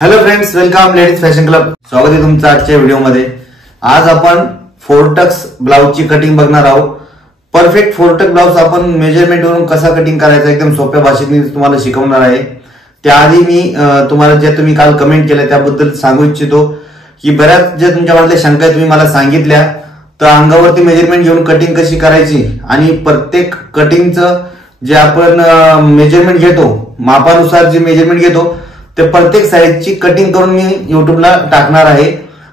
Hello friends, welcome ladies fashion club. स्वागत आहे तुमचं आजच्या व्हिडिओमध्ये. आज आपण फोरटक्स ब्लाउजची कटिंग बघणार आहोत. परफेक्ट फोरटक्स ब्लाउज आपण मेजरमेंट वरून कसा कटिंग करायचा एकदम सोप्या भाषेत मी तुम्हाला शिकवणार आहे. त्याआधी मी तुम्हाला जे तुम्ही काल कमेंट केलं त्याबद्दल सांगू इच्छितो की बऱ्याच जे तुमच्या मनातल्या शंका आहेत तुम्ही मला सांगितल्या. तर अंगावरती मेजरमेंट घेऊन कटिंग कशी करायची आणि प्रत्येक कटिंगचं जे आपण मेजरमेंट घेतो, मापानुसार जे मेजरमेंट घेतो ते प्रत्येक साईजची कटिंग करून मी युट्यूबला टाकणार आहे.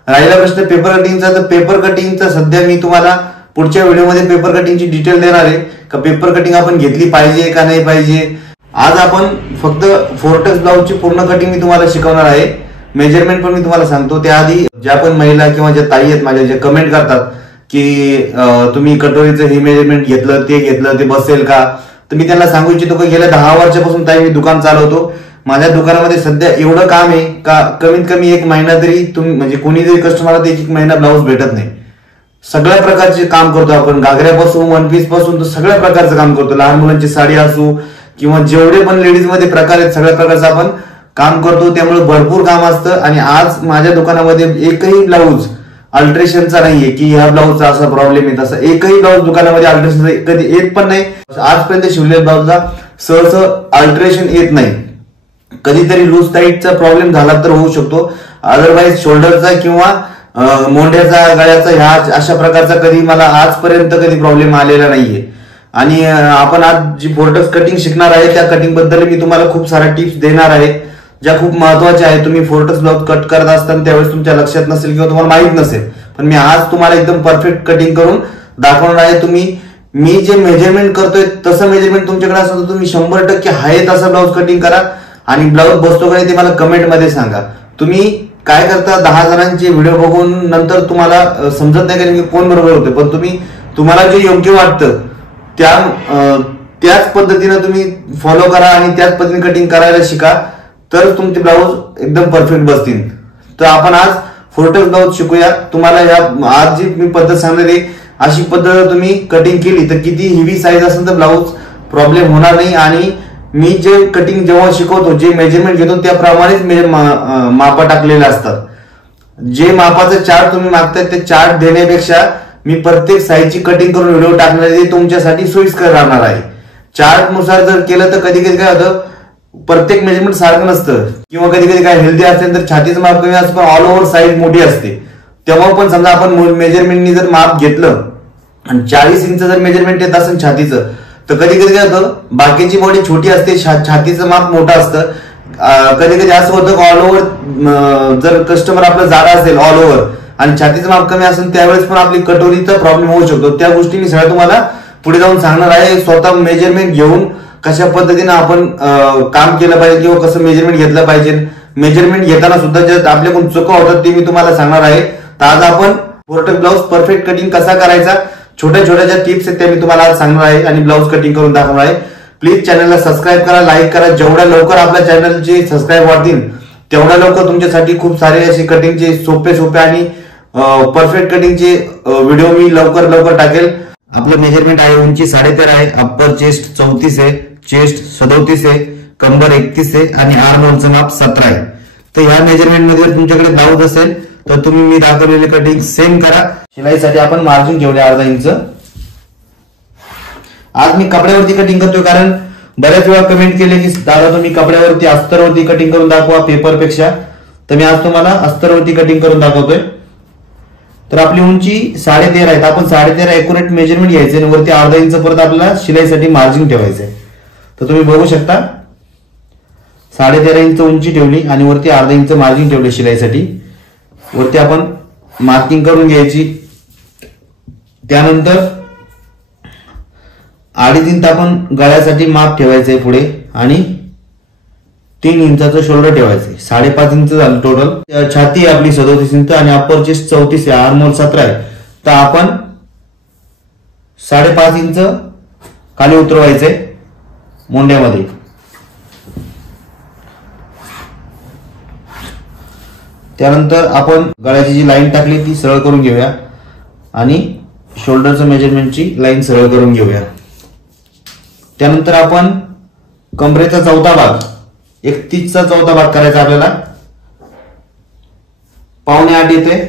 राहिला प्रश्न पेपर कटिंगचा, तर पेपर कटिंगचा सध्या मी तुम्हाला पुढच्या व्हिडिओमध्ये पेपर कटिंगची डिटेल देणार आहे का पेपर कटिंग आपण घेतली पाहिजे का नाही पाहिजे. आज आपण फक्त फोरटक्स ब्लाउजची पूर्ण कटिंग मी तुम्हाला शिकवणार आहे. मेजरमेंट पण मी तुम्हाला सांगतो. त्याआधी ज्या पण महिला किंवा ज्या ताई आहेत माझ्या, जे कमेंट करतात की तुम्ही कटोरीचं हे मेजरमेंट घेतलं ते बसेल का, तर मी त्यांना सांगू इच्छितो की गेल्या 10 वर्षापासून ताई मी दुकान चालवतो. माझ्या दुकानामध्ये सध्या एवढं काम आहे का कमीत कमी एक महिना तरी तुम्ही म्हणजे कोणी जरी कस्टमरला एक महिना ब्लाऊज भेटत नाही. सगळ्या प्रकारचे काम करतो आपण, घागऱ्यापासून वन पीस पासून तर सगळ्या प्रकारचं काम करतो. लहान मुलांची साडी असू किंवा जेवढे पण लेडीज मध्ये प्रकार आहेत सगळ्या प्रकारचं आपण काम करतो. त्यामुळे भरपूर काम असतं. आणि आज माझ्या दुकानामध्ये एकही ब्लाऊज अल्ट्रेशनचा नाहीये की ह्या ब्लाऊजचा असा प्रॉब्लेम आहे तसा. एकही ब्लाऊज दुकानामध्ये अल्ट्रेशन कधी येत पण नाही. आजपर्यंत शिवलेल्या ब्लाऊजला सहसा अल्ट्रेशन येत नाही. कधीतरी लूज टाईटचा प्रॉब्लेम झाला तर होऊ शकतो, अदरवाईज शोल्डरचा किंवा मोंढ्याचा गळ्याचा ह्या अशा प्रकारचा कधी मला आजपर्यंत कधी प्रॉब्लेम आलेला नाहीये. आणि आपण आज जी फोरटक्स कटिंग शिकणार आहे त्या कटिंग बद्दल मी तुम्हाला खूप साऱ्या टिप्स देणार आहे ज्या खूप महत्वाच्या आहेत. तुम्ही फोरटक्स ब्लाउज कट करत असताना त्यावेळेस तुमच्या लक्षात नसेल किंवा तुम्हाला माहित नसेल, पण मी आज तुम्हाला एकदम परफेक्ट कटिंग करून दाखवणार आहे. तुम्ही मी जे मेजरमेंट करतोय तसं मेजरमेंट तुमच्याकडे असेल तर तुम्ही 100% आहे तसं ब्लाउज कटिंग करा. आणि ब्लाऊज बसतो का ते मला कमेंट मध्ये सांगा. तुम्ही काय करता, 10 जणांचे व्हिडिओ बघून नंतर तुम्हाला समजत नाही की कोण बरोबर होते, पण तुम्हाला जे योग्य वाटतं त्याच पद्धतीने तुम्ही फॉलो करा आणि त्याच पद्धतीने कटिंग करायला शिका, तर तुमचे ब्लाऊज एकदम परफेक्ट बसतील. तर आपण आज फोरटक्स ब्लाऊज शिकूया. तुम्हाला या आज जी मी पद्धत सांगणार आहे अशी पद्धत तुम्ही कटिंग केली तर किती हेवी साईज असेल तर ब्लाऊज प्रॉब्लेम होणार नाही. आणि मी जे कटिंग जेव्हा शिकवतो, जे मेजरमेंट घेतो त्याप्रमाणेच मापा टाकलेले असतात. जे मापाचं चार्ट तुम्ही मागताय ते चार्ट देण्यापेक्षा मी प्रत्येक साईजची कटिंग करून व्हिडिओ टाकणार आहे, तुमच्यासाठी सोयीस्कर राहणार आहे. चार्ट नुसार जर केलं तर कधी कधी काय होतं, प्रत्येक मेजरमेंट सारखं नसतं किंवा कधी कधी काय हेल्दी असेल तर छातीचं माप कमी असतं पण ऑल ओव्हर साईज मोठी असते. तेव्हा पण समजा आपण मेजरमेंटनी जर माप घेतलं आणि 40 इंच जर मेजरमेंट येत असेल छातीचं, तर कधी कधी काय होतं बाकीची बॉडी छोटी असते, छातीचं माप मोठं असतं. कधी कधी असं होतं ऑल ओव्हर जर कस्टमर आपलं जाडा असेल ऑल ओव्हर आणि छातीचं माप कमी असेल त्यावेळेस पण आपली कटोरीचा प्रॉब्लेम होऊ शकतो. त्या गोष्टी मी सगळ्या तुम्हाला पुढे जाऊन सांगणार आहे. स्वतः मेजरमेंट घेऊन कशा पद्धतीने आपण काम केलं पाहिजे किंवा कसं मेजरमेंट घेतलं पाहिजे. मेजरमेंट घेताना सुद्धा जे आपल्याकडून चुका होतात ते मी तुम्हाला सांगणार आहे. तर आज आपण फोरटक्स ब्लाऊज परफेक्ट कटिंग कसा करायचा, छोट्या छोट्या ज्या टिप्स आहेत त्या मी तुम्हाला आज सांगणार आहे आणि ब्लाऊज कटिंग करून दाखवणार आहे. प्लीज चॅनलला सबस्क्राईब करा, लाईक करा. जेवढ्या लवकर आपल्या चॅनलचे सबस्क्राईब वाढतील तेवढ्या लवकर तुमच्यासाठी खूप सारे असे कटिंगचे सोपे आणि परफेक्ट कटिंगचे व्हिडिओ मी लवकर टाकेल. आपलं मेजरमेंट आहे, उंची 13.5 आहे, अप्पर चेस्ट 34 आहे, चेस्ट 37 आहे, कंबर 31 आहे आणि आर्म होलचं माप 17 आहे. तर ह्या मेजरमेंट मध्ये जर तुमच्याकडे ब्लाऊज असेल तर तुम्ही मी दाखवलेली कटिंग सेम करा. शिलाईसाठी आपण मार्जिन घेऊया अर्धा इंच. आज मी कपड्यावरती कटिंग करतोय कारण बऱ्याच वेळा कमेंट केले की दादा तुम्ही कपड्यावरती अस्तरवरती कटिंग करून दाखवा पेपरपेक्षा. तर मी आज तुम्हाला अस्तरवरती कटिंग करून दाखवतोय. तर आपली उंची 13.5 आहे. आपण 13.5 एक्युरेट मेजरमेंट घ्यायचे आणि वरती अर्धा इंच परत आपल्याला शिलाईसाठी मार्जिन ठेवायचंय. तर तुम्ही बघू शकता 13.5 इंच उंची ठेवली आणि वरती अर्धा इंच मार्जिन ठेवले शिलाईसाठी. वरती आपण मार्किंग करून घ्यायची. त्यानंतर 2.5 इंच आपण गळ्यासाठी माप ठेवायचंय पुढे आणि 3 इंचाचं शोल्डर ठेवायचंय. 5.5 इंच झालं टोटल. छाती आपली 37 इंच आणि अप्पर चेस्ट 34 आहे, आर्म होल 17 आहे. तर आपण 5.5 इंच खाली उतरवायचंय मोंढ्यामध्ये. त्यानंतर आपण गळ्याची जी लाईन टाकली ती सरळ करून घेऊया आणि शोल्डरचं मेजरमेंटची लाईन सरळ करून घेऊया. त्यानंतर आपण कमरेचा चौथा भाग 31चा चौथा भाग करायचा आपल्याला. 8.5 येते.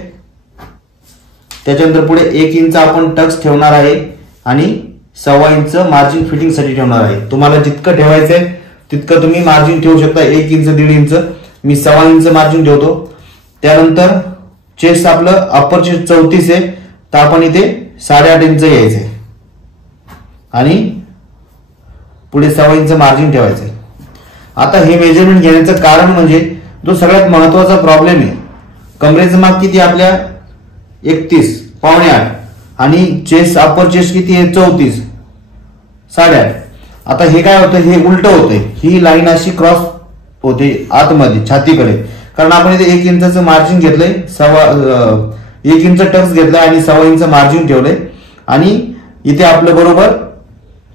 त्याच्यानंतर पुढे 1 इंच आपण टक्स ठेवणार आहे आणि 1.25 इंच मार्जिन फिटिंग साठी ठेवणार आहे. तुम्हाला जितकं ठेवायचंय तितकं तुम्ही मार्जिन ठेवू शकता. 1 इंच 1.5 इंच, मी 1.25 इंच मार्जिन ठेवतो. त्यानंतर चेस्ट आपलं अप्पर चेस्ट 34 आहे, तर आपण इथे 8.5 इंच घ्यायचंय आणि पुढे 1.25 इंच मार्जिन ठेवायचंय. आता हे मेजरमेंट घेण्याचं कारण म्हणजे जो सगळ्यात महत्वाचा प्रॉब्लेम आहे, कमरेचं माप किती आपल्या 31 8.5 आणि चेस्ट अप्पर चेस्ट किती आहे 34 8.5. आता हे काय होतं, हे उलट होतंय. ही लाईन अशी क्रॉस होते आतमध्ये छातीकडे, कारण आपण इथे 1 इंचाचं मार्जिन घेतलंय, 1 इंच टक्स घेतलाय आणि 1.25 इंच मार्जिन ठेवलंय आणि इथे आपलं बरोबर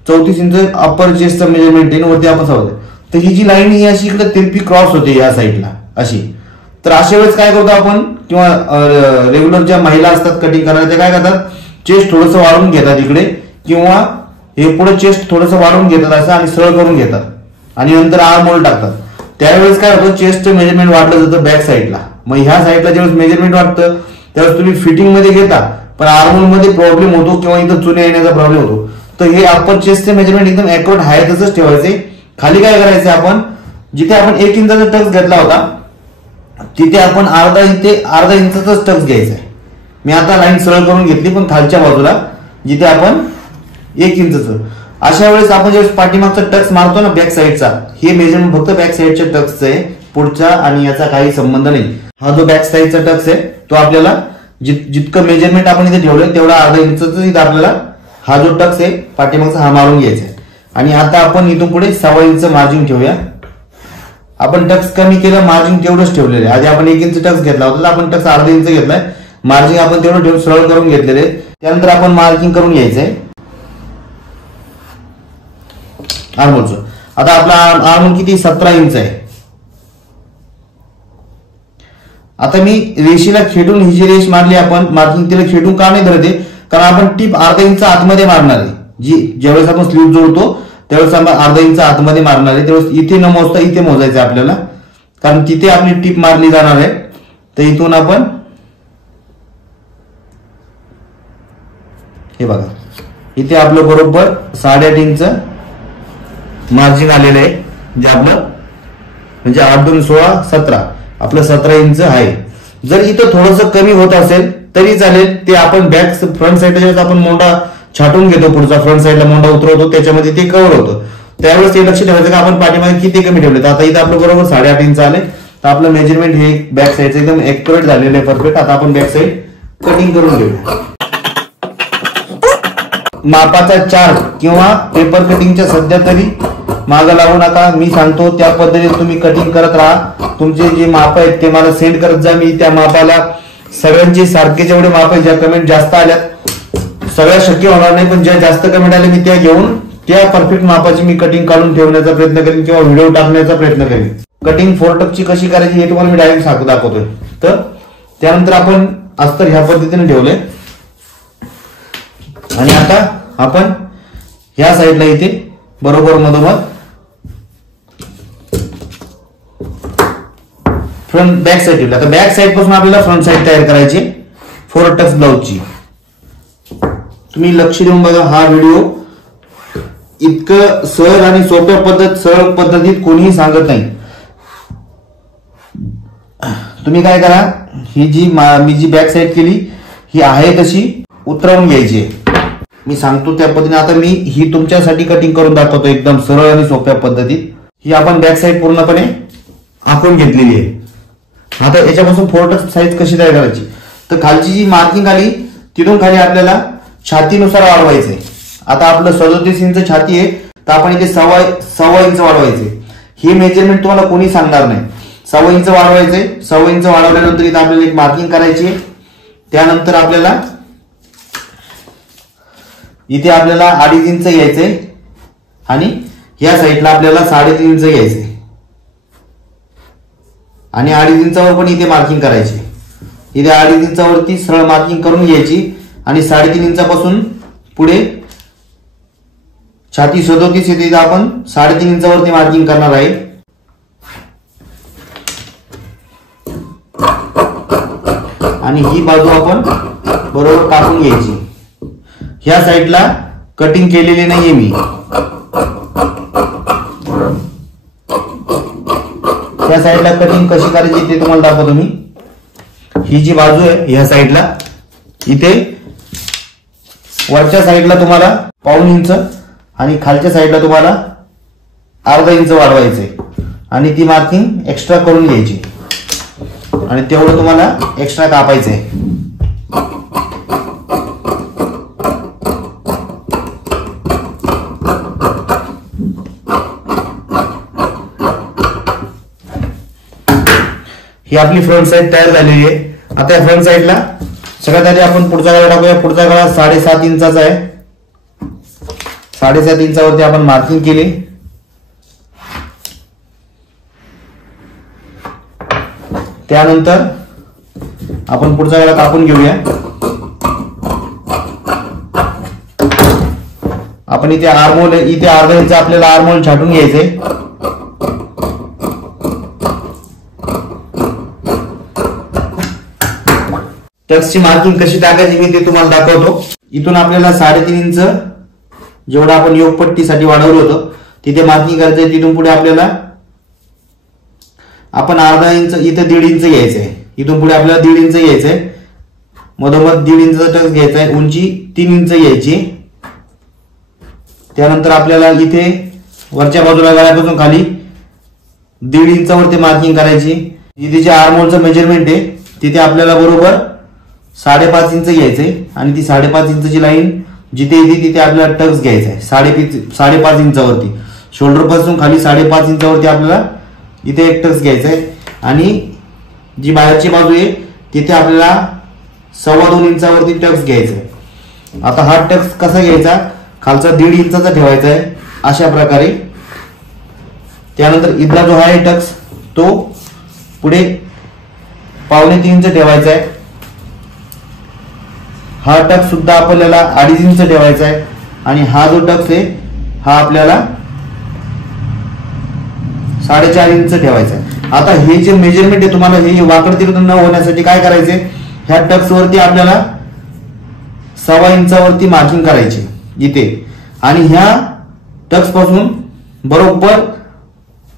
34 इंच अप्पर चेस्टचं मेजरमेंट आहे, वरती आपण 1.25. तर ही जी लाईन ही अशी इकडे तिरपी क्रॉस होते या साईडला अशी. तर अशा वेळेस काय करतो आपण, किंवा रेग्युलर ज्या महिला असतात कटिंग करायला, ते काय करतात, चेस्ट थोडंसं वाढवून घेतात इकडे, किंवा हे पुढे चेस्ट थोडंसं वाढवून घेतात असं आणि सरळ करून घेतात आणि नंतर आर्म होल टाकतात. त्यावेळेस काय होतं, चेस्टचं मेजरमेंट वाढलं जातं बॅक साईडला. मग ह्या साईडला ज्यावेळेस मेजरमेंट वाटतं त्यावेळेस तुम्ही फिटिंग मध्ये घेता, पण आर्म होल मध्ये प्रॉब्लेम होतो किंवा इथं चुने येण्याचा प्रॉब्लेम होतो. तर हे अप्पर चेस्टचे मेजरमेंट एकदम ऍक्युरेट आहे तसंच ठेवायचे. खाली काय करायचं, आपण जिथे आपण 1 इंचाचा टक्स घेतला होता तिथे आपण अर्धा इंचाचाच टक्स घ्यायचा आहे. मी आता लाईन सरळ करून घेतली, पण खालच्या बाजूला जिथे आपण 1 इंचचं, अशा वेळेस आपण ज्यावेळेस पाठीमागचा टक्स मारतो ना बॅक साईडचा, हे मेजरमेंट फक्त बॅक साईडच्या टक्सचं आहे, पुढचा आणि याचा काही संबंध नाही. हा जो बॅक साईडचा टक्स आहे तो आपल्याला जितकं मेजरमेंट आपण इथे ठेवलं तेवढा अर्धा इंचचं इथं आपल्याला हा जो टक्स आहे पाठीमागचा हा मारून घ्यायचा आहे. आणि आता आपण इथून पुढे 1.25 इंच मार्जिन ठेवूया. आपण टक्स कमी केलं, मार्जिन तेवढंच ठेवलेलं आहे. आधी आपण 1 इंच टक्स घेतला होता, आपण टक्स अर्धा इंच घेतलाय, मार्जिन आपण तेवढं ठेवून सरळ करून घेतलेले. त्यानंतर आपण मार्किंग करून घ्यायचंय आर्मोलचं. आता आपला आर्मोल किती 17 इंच आहे. आता मी रेषेला खेटून ही जी रेष मारली आपण मार्किंग, तिला खेटून का नाही धरते, कारण आपण टिप अर्धा इंच आतमध्ये मारणार आहे. ज्यावेळेस आपण स्लीव जोडतो त्यावेळेस आपण अर्धा इंच आतमध्ये मारणार आहे. त्यावेळेस इथे न मोजता इथे मोजायचं आपल्याला, कारण तिथे आपली टिप मारली जाणार आहे. तर इथून आपण हे बघा, इथे आपलं बरोबर 8.5 इंच मार्जिन आलेलं आहे, जे आपलं म्हणजे 8 2 16 17 आपलं 17 इंच आहे. जर इथं थोडंसं कमी होत असेल तरी चालेल, ते आपण बॅक फ्रंट साईडला आपण मोंडा छाटून घेतो, पुढचा फ्रंट साईडला मोंडा उतरवतो, त्याच्यामध्ये ते कव्हर होतं. त्यावेळेस ते लक्ष ठेवायचं की आपण पाठीमागे किती कमी ठेवले. तर आता इथं आपलं बरोबर 8.5 इंच आले. तर आपलं मेजरमेंट हे बॅक साईडचं एकदम ऍक्युरेट झालेलं आहे, परफेक्ट. आता आपण बॅक साईड कटिंग करून घेऊ. मापाचा चार्ट किंवा पेपर कटिंगच्या सध्या तरी मागं लागू नका. मी सांगतो त्या पद्धतीने तुम्ही कटिंग करत राहा. तुमचे जे माप आहेत ते मला सेंड करत जा. मी त्या मापाला सगळ्यांचे सारखे जेवढे माप आहेत, ज्या कमेंट जास्त आल्यात, सगळ्या शक्य होणार नाही, पण ज्या जास्त कमेंट आले मी त्या घेऊन त्या परफेक्ट मापाची मी कटिंग काढून ठेवण्याचा प्रयत्न करेन किंवा व्हिडिओ टाकण्याचा प्रयत्न करेन. कटिंग 4 टक्सची कशी करायची हे तुम्हाला मी डायरेक्ट दाखवतोय. तर त्यानंतर आपण अस्तर ह्या पद्धतीने ठेवलंय आणि आता आपण ह्या साईडला इथे बरोबर मधोमध फ्रंट बॅक साईड ठेवली. आता बॅक साईड पासून आपल्याला फ्रंट साईड तयार करायची 4 टक्स ब्लाउजची. तुम्ही लक्ष देऊन बघा, हा व्हिडिओ इतकं सहज आणि सोप्या सरळ पद्धतीत कोणीही सांगत नाही. तुम्ही काय करा, ही जी मी जी बॅक साईड केली ही आहे तशी उतरवून घ्यायची. मी सांगतो त्या पद्धतीने. आता मी ही तुमच्यासाठी कटिंग करून दाखवतो एकदम सरळ आणि सोप्या पद्धतीत. ही आपण बॅक साईड पूर्णपणे आखून घेतलेली आहे. आता याच्यापासून 4 टक्स साईज कशी तयार करायची, तर खालची जी मार्किंग आली तिथून खाली आपल्याला छातीनुसार वाढवायचंय. आता आपलं 37 इंच छाती आहे, तर आपण इथे 1.25 इंच वाढवायचे. हे मेजरमेंट तुम्हाला कोणी सांगणार नाही. 1.25 इंच वाढवायचे. 1.25 इंच वाढवल्यानंतर इथे आपल्याला एक मार्किंग करायची. त्यानंतर आपल्याला इथे आपल्याला 2.5 इंच घ्यायचंय आणि या साईडला आपल्याला 3.5 इंच घ्यायचंय आणि 2.5 इंचावर पण इथे मार्किंग करायची. इथे 2.5 इंचावरती सरळ मार्किंग करून घ्यायची आणि 3.5 इंचापासून पुढे छाती 37 येते, इथे आपण 3.5 इंचावरती मार्किंग करणार आहे. आणि ही बाजू आपण बरोबर कापून घ्यायची. ह्या साईडला कटिंग केलेली नाहीये मी, त्या साईडला कटिंग कशी करायची ते तुम्हाला दाखवतो मी. ही जी बाजू आहे ह्या साईडला, इथे वरच्या साईडला तुम्हाला 1.5 इंच आणि खालच्या साईडला तुम्हाला अर्धा इंच वाढवायचंय आणि ती मार्किंग एक्स्ट्रा करून घ्यायची आणि तेवढं तुम्हाला एक्स्ट्रा कापायचंय. ही आपली फ्रंट साईड तयार झालेली आहे. आता या फ्रंट साईडला सगळ्यात आधी आपण पुढचा गळा टाकूया. पुढचा गळा 7.5 इंचाचा आहे. 7.5 इंचावरती आपण मार्किंग केली. त्यानंतर आपण पुढचा गळा कापून घेऊया. आपण इथे आर्महोल, इथे अर्धा इंच आपल्याला आर्महोल छाटून घ्यायचे. टक्सची मार्किंग कशी टाकायची मी ते तुम्हाला दाखवतो. इथून आपल्याला 3.5 इंच जेवढं आपण योगपट्टीसाठी वाढवलं होतं तिथे मार्किंग करायचंय. तिथून पुढे आपल्याला आपण अर्धा इंच, इथे 1.5 इंच घ्यायचंय. इथून पुढे आपल्याला 1.5 इंच घ्यायचंय. मधोमध 1.5 इंचचा टक्स घ्यायचा आहे. उंची 3 इंच घ्यायची. त्यानंतर आपल्याला इथे वरच्या बाजूला गळ्यापासून खाली 1.5 इंचावरती मार्किंग करायची. इथे जे आर्महोलचं मेजरमेंट आहे तिथे आपल्याला बरोबर 5.5 इंच घ्यायचंय आणि ती 5.5 इंचची लाईन जिथे येते तिथे आपल्याला टक्स घ्यायचा आहे. 5.5 इंचावरती, शोल्डर पासून खाली 5.5 इंचावरती आपल्याला इथे एक टक्स घ्यायचा आहे आणि जी बाहेरची बाजू आहे तिथे आपल्याला 2.25 इंचावरती टक्स घ्यायचा आहे. आता हा टक्स कसा घ्यायचा, खालचा 1.5 इंचाचा ठेवायचा आहे अशा प्रकारे. त्यानंतर इथला जो आहे टक्स तो पुढे 2.25 इंच ठेवायचा आहे. हा टक्स सुद्धा आपल्याला 2.5 इंच ठेवायचा आहे आणि हा जो टक्स आहे हा आपल्याला 4.5 इंच ठेवायचा आहे. आता हे जे मेजरमेंट आहे तुम्हाला हे वाकड तिरकड न होण्यासाठी काय करायचे, ह्या टक्स वरती आपल्याला 1.25 इंचावरती मार्किंग करायची इथे आणि ह्या टक्स पासून बरोबर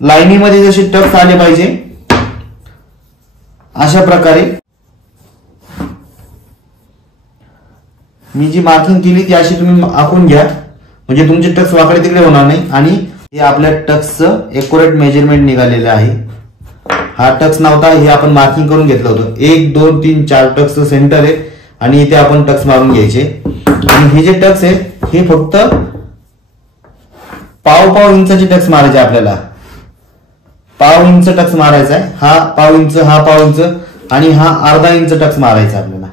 लाईनीमध्ये जसे टक्स आले पाहिजे अशा प्रकारे मी जी मार्किंग केली ती अशी तुम्ही आखून घ्या म्हणजे तुमचे टक्स वाकडे तिकडे होणार नाही. आणि हे आपल्या टक्सचं एक्युरेट मेजरमेंट निघालेलं आहे. हा टक्स नव्हता, हे आपण मार्किंग करून घेतलं होतं. 1 2 3 4 टक्सचं सेंटर आहे आणि इथे आपण टक्स मारून घ्यायचे. आणि हे जे टक्स आहे हे फक्त 1.5 इंचाचे टक्स मारायचे आपल्याला. 1.5 इंच टक्स मारायचा आहे. हा 1.5 इंच, हा 1.5 इंच आणि हा अर्धा इंच टक्स मारायचा आपल्याला.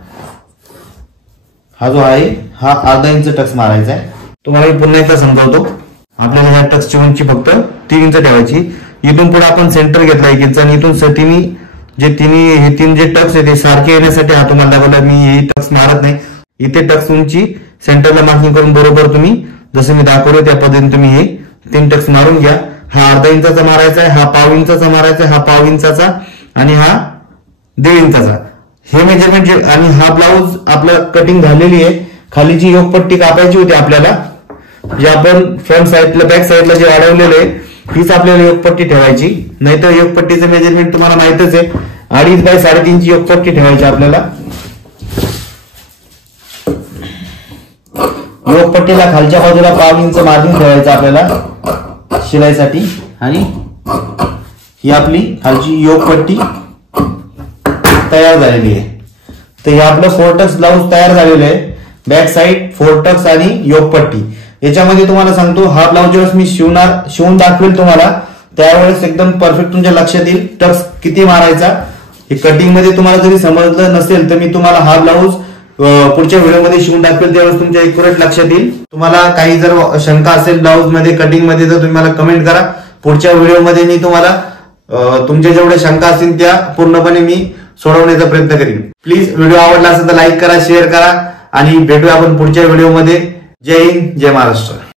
हा जो आहे हा अर्धा इंच टक्स मारायचा आहे. तुम्हाला मी पुन्हा एकदा समजावतो. आपल्याला ह्या टक्सची उंची फक्त 3 इंच ठेवायची. इथून पुढे आपण सेंटर घेतला 1 इंच आणि इथून हे तीन जे टक्स आहे ते सारखे येण्यासाठी हा तुम्हाला दाखवला. मी हे टक्स मारत नाही. इथे टक्स उंची सेंटरला मार्किंग करून बरोबर तुम्ही जसं मी दाखवलं त्या पद्धतीने तुम्ही हे 3 टक्स मारून घ्या. हा अर्धा इंचाचा मारायचा आहे, हा 1.5 इंचाचा मारायचा आहे, हा 1.5 इंचाचा आणि हा 1.5 इंचाचा. हे मेजरमेंट आणि हा ब्लाऊज आपला कटिंग झालेली आहे. खाली जी योगपट्टी कापायची होती आपल्याला, जे आपण फ्रंट साईडला बॅक साईडला जे वाढवलेलं आहे हीच आपल्याला योगपट्टी ठेवायची. नाहीतर योगपट्टीचं मेजरमेंट तुम्हाला माहितच आहे, 2.5 बाय 3.5 ची योगपट्टी ठेवायची आपल्याला. योगपट्टीला खालच्या बाजूला 1.5 इंच मार्जिन ठेवायचं आपल्याला शिलाईसाठी. आणि ही आपली खालची योगपट्टी तयार झालेली आहे. तर हे आपलं 4 टक्स ब्लाऊज तयार झालेलं आहे. बॅक साईड 4 टक्स आणि योगपट्टी. याच्यामध्ये तुम्हाला सांगतो हा ब्लाऊज ज्यावेळेस मी शिवून दाखवेल तुम्हाला त्यावेळेस एकदम परफेक्ट तुमच्या लक्षात येईल टक्स किती मारायचा. हे कटिंग मध्ये तुम्हाला जरी समजलं नसेल तर मी तुम्हाला हा ब्लाऊज पुढच्या व्हिडिओमध्ये शिवून दाखवेल त्यावेळेस तुमच्या एक्युरेट लक्षात येईल. तुम्हाला काही जर शंका असेल ब्लाऊज मध्ये कटिंग मध्ये तर तुम्ही मला कमेंट करा. पुढच्या व्हिडिओमध्ये मी तुम्हाला तुमच्या जेवढ्या शंका असतील त्या पूर्णपणे मी सोडवण्याचा प्रयत्न करेन. प्लीज व्हिडिओ आवडला असेल तर लाईक करा, शेअर करा आणि भेटूया आपण पुढच्या व्हिडिओमध्ये. जय हिंद, जय महाराष्ट्र.